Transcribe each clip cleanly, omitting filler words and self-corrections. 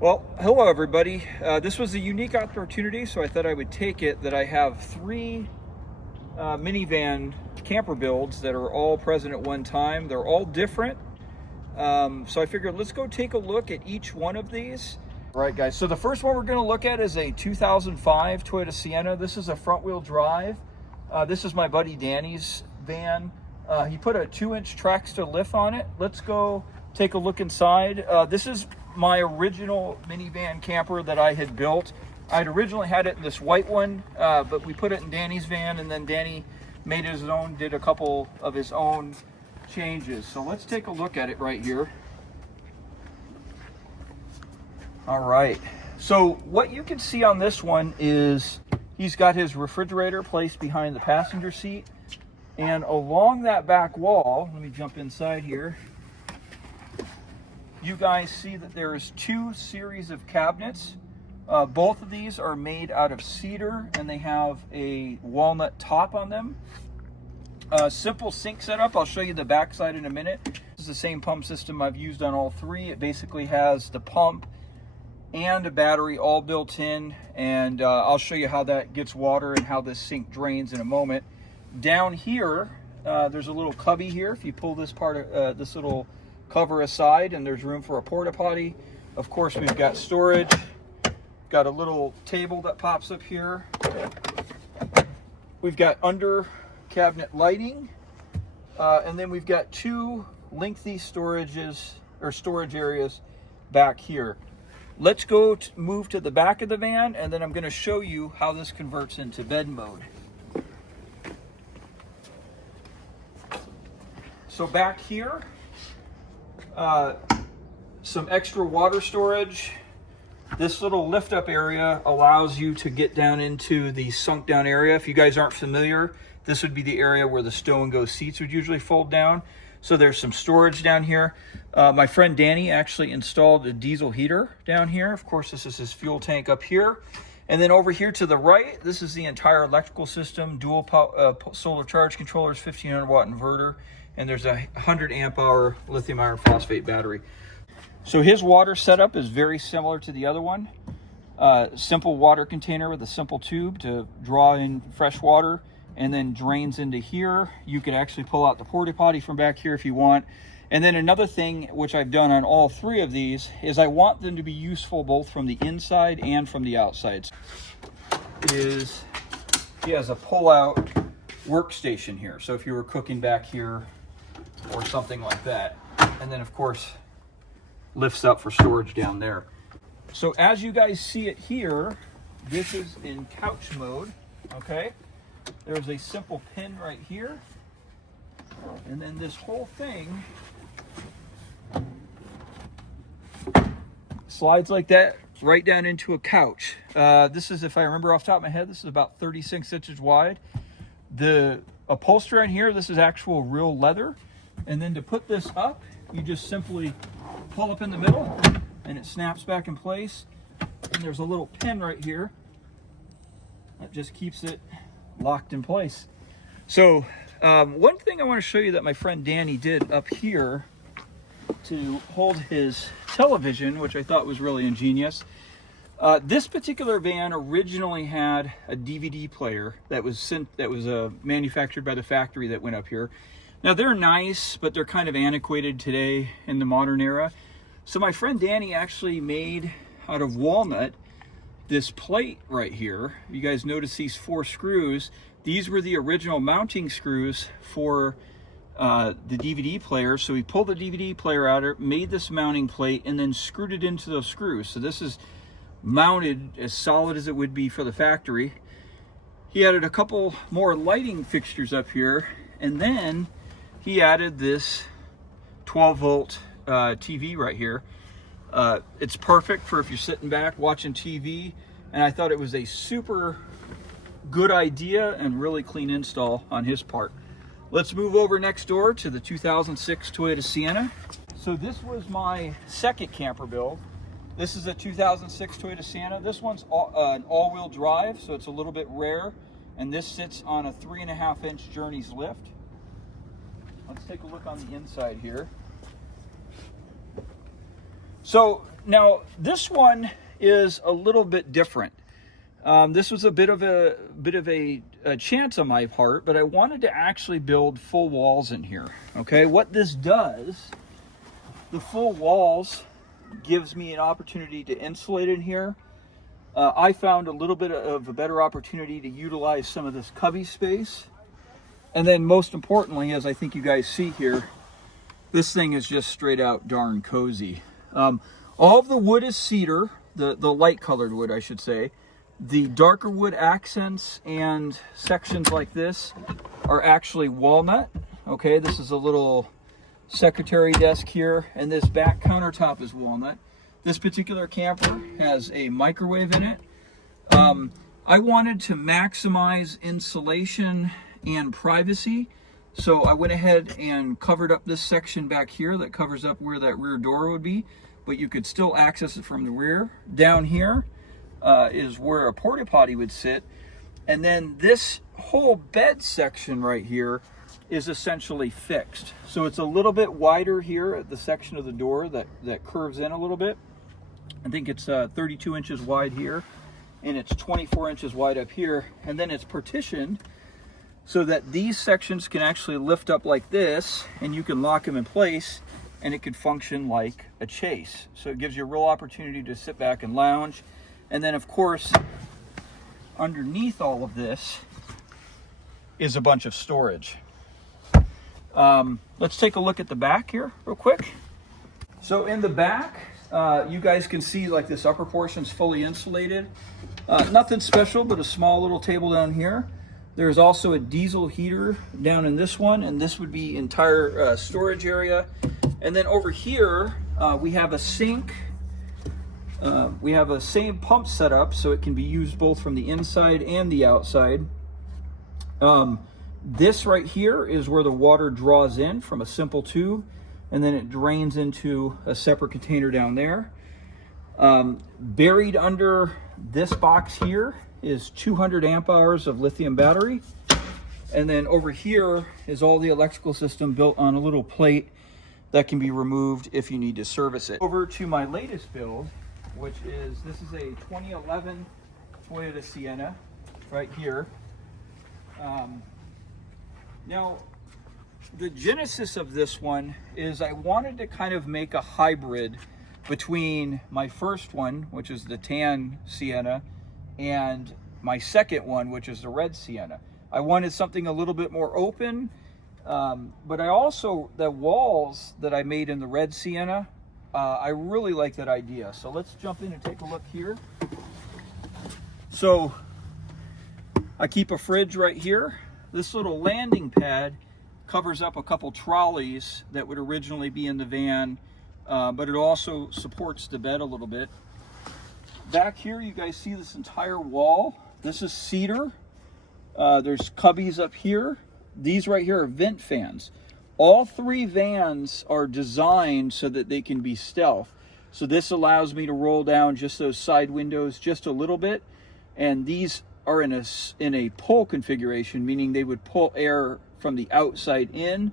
Well, hello everybody. This was a unique opportunity, so I thought I would take it that I have three minivan camper builds that are all present at one time. They're all different. So I figured let's go take a look at each one of these. All right, guys, so the first one we're going to look at is a 2005 Toyota Sienna. This is a front-wheel drive. This is my buddy Danny's van. He put a 2-inch Traxxas lift on it. Let's go take a look inside. This is my original minivan camper that I had built. I'd originally had it in this white one, but we put it in Danny's van, and then Danny made his own, did a couple of his own changes. So let's take a look at it right here. All right, so what you can see on this one is he's got his refrigerator placed behind the passenger seat, and along that back wall, let me jump inside here, you guys see that there's two series of cabinets. Both of these are made out of cedar, and they have a walnut top on them. Simple sink setup. I'll show you the back side in a minute. This is the same pump system I've used on all three. It basically has the pump and a battery all built in, and I'll show you how that gets water and how this sink drains in a moment. Down here, there's a little cubby here. If you pull this part of this little cover aside, and there's room for a porta potty. Of course, we've got storage. Got a little table that pops up here. We've got under cabinet lighting, and then we've got two lengthy storage areas back here. Let's go move to the back of the van, and then I'm going to show you how this converts into bed mode. So back here, some extra water storage. This little lift up area allows you to get down into the sunk down area. If you guys aren't familiar, this would be the area where the stow and go seats would usually fold down. So there's some storage down here. My friend Danny actually installed a diesel heater down here. Of course, this is his fuel tank up here. And then over here to the right, this is the entire electrical system, dual solar charge controllers, 1500 watt inverter, and there's a 100 amp hour lithium iron phosphate battery. So his water setup is very similar to the other one. Simple water container with a simple tube to draw in fresh water, and then drains into here. You could actually pull out the porta potty from back here if you want. And then another thing, which I've done on all three of these, is I want them to be useful both from the inside and from the outside. Is he has a pull-out workstation here. So if you were cooking back here or something like that. And then of course, lifts up for storage down there. So as you guys see it here, this is in couch mode, okay? There's a simple pin right here. And then this whole thing slides like that right down into a couch. This is, if I remember off the top of my head, this is about 36 inches wide. The upholstery on here, this is actual real leather. And then to put this up, you just simply pull up in the middle and it snaps back in place. And there's a little pin right here that just keeps it locked in place. So one thing I want to show you that my friend Danny did up here to hold his television, which I thought was really ingenious. This particular van originally had a DVD player that was manufactured by the factory that went up here. Now they're nice, but they're kind of antiquated today in the modern era. So my friend Danny actually made out of walnut this plate right here. You guys notice these 4 screws. These were the original mounting screws for the DVD player. So he pulled the DVD player out, made this mounting plate, and then screwed it into those screws. So this is mounted as solid as it would be for the factory. He added a couple more lighting fixtures up here, and then he added this 12-volt TV right here. It's perfect for if you're sitting back watching TV, and I thought it was a super good idea and really clean install on his part. Let's move over next door to the 2006 Toyota Sienna. So this was my second camper build. This is a 2006 Toyota Sienna. This one's an all-wheel drive, so it's a little bit rare, and this sits on a 3.5-inch Journeys lift. Let's take a look on the inside here. So now this one is a little bit different. This was a bit of a chance on my part, but I wanted to actually build full walls in here. Okay, what this does, the full walls gives me an opportunity to insulate in here. I found a little bit of a better opportunity to utilize some of this cubby space. And then most importantly, as I think you guys see here, this thing is just straight out darn cozy. All of the wood is cedar, the light colored wood, I should say. The darker wood accents and sections like this are actually walnut. Okay, this is a little secretary desk here, and this back countertop is walnut. This particular camper has a microwave in it. I wanted to maximize insulation and privacy, so I went ahead and covered up this section back here that covers up where that rear door would be, but you could still access it from the rear. Down here is where a porta potty would sit, and then this whole bed section right here is essentially fixed. So it's a little bit wider here at the section of the door that curves in a little bit. I think it's 32 inches wide here, and it's 24 inches wide up here, and then it's partitioned so that these sections can actually lift up like this, and you can lock them in place, and it could function like a chase. So it gives you a real opportunity to sit back and lounge. And then of course, underneath all of this is a bunch of storage. Let's take a look at the back here real quick. So in the back, you guys can see like this upper portion is fully insulated. Nothing special, but a small little table down here. There's also a diesel heater down in this one, and this would be entire storage area. And then over here, we have a sink. We have a same pump setup, so it can be used both from the inside and the outside. This right here is where the water draws in from a simple tube, and then it drains into a separate container down there. Buried under this box here is 200 amp hours of lithium battery. And then over here is all the electrical system built on a little plate that can be removed if you need to service it. Over to my latest build, which is, this is a 2011 Toyota Sienna right here. Now, the genesis of this one is I wanted to kind of make a hybrid between my first one, which is the tan Sienna, and my second one, which is the red Sienna. I wanted something a little bit more open, but I also, the walls that I made in the red Sienna, I really like that idea. So let's jump in and take a look here. So I keep a fridge right here. This little landing pad covers up a couple trolleys that would originally be in the van, but it also supports the bed a little bit. Back here, you guys see this entire wall. This is cedar. There's cubbies up here. These right here are vent fans. All three vans are designed so that they can be stealth. So this allows me to roll down just those side windows just a little bit. And these are in a pull configuration, meaning they would pull air from the outside in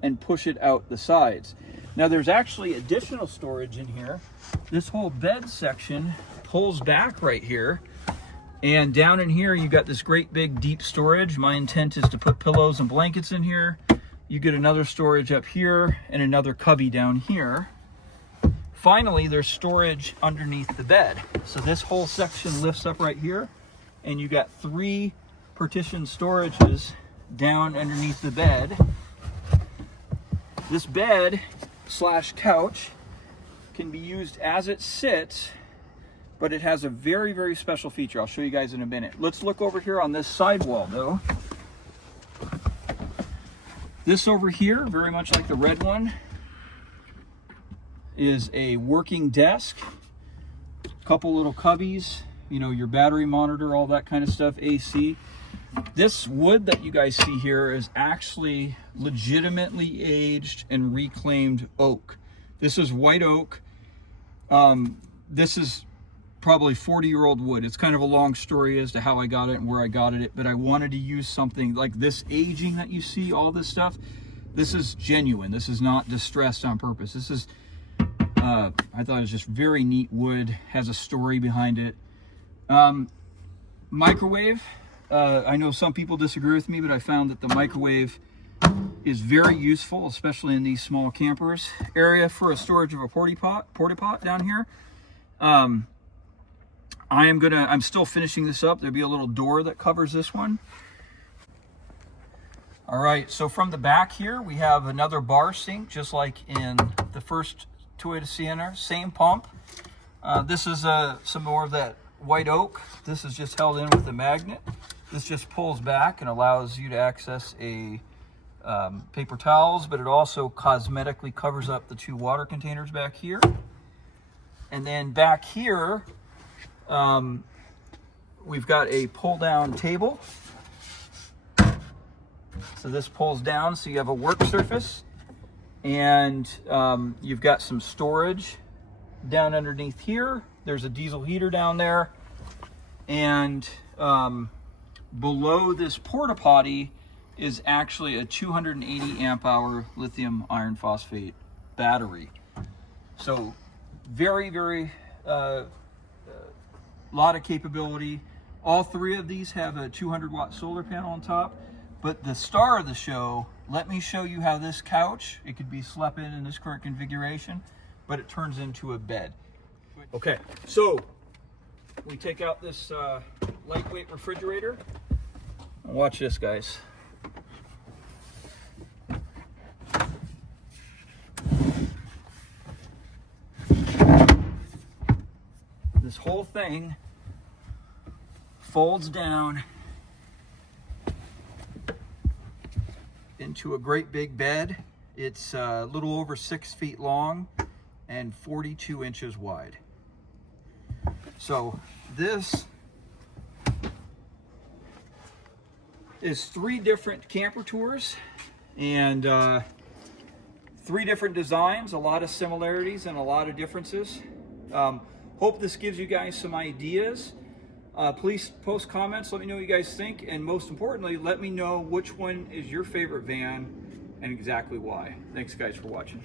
and push it out the sides. Now there's actually additional storage in here. This whole bed section pulls back right here. And down in here, you got this great big deep storage. My intent is to put pillows and blankets in here. You get another storage up here and another cubby down here. Finally, there's storage underneath the bed. So this whole section lifts up right here, and you got 3 partition storages down underneath the bed. This bed slash couch can be used as it sits, but it has a very, very special feature. I'll show you guys in a minute. Let's look over here on this side wall though. This over here, very much like the red one, is a working desk. Couple little cubbies, you know, your battery monitor, all that kind of stuff, AC. This wood that you guys see here is actually legitimately aged and reclaimed oak. This is white oak. This is probably 40-year-old wood. It's kind of a long story as to how I got it and where I got it, but I wanted to use something like this aging that you see, all this stuff. This is genuine. This is not distressed on purpose. This is I thought it was just very neat wood, has a story behind it. Microwave, I know some people disagree with me, but I found that the microwave is very useful, especially in these small campers. Area for a storage of a porta pot down here. I'm still finishing this up. There'll be a little door that covers this one. All right, so from the back here, we have another bar sink, just like in the first Toyota Sienna, same pump. This is some more of that white oak. This is just held in with a magnet. This just pulls back and allows you to access a paper towels, but it also cosmetically covers up the 2 water containers back here. And then back here, we've got a pull-down table. So this pulls down, so you have a work surface, and you've got some storage down underneath here. There's a diesel heater down there, and below this porta potty is actually a 280 amp hour lithium iron phosphate battery. So very, very lot of capability. All 3 of these have a 200-watt solar panel on top. But the star of the show, let me show you how this couch, it could be slept in this current configuration, but it turns into a bed. Okay, so we take out this lightweight refrigerator. Watch this, guys. This whole thing folds down into a great big bed. It's a little over 6 feet long and 42 inches wide. So this is 3 different camper tours and 3 different designs, a lot of similarities and a lot of differences. Hope this gives you guys some ideas. Please post comments, let me know what you guys think, and most importantly, let me know which one is your favorite van and exactly why. Thanks guys for watching.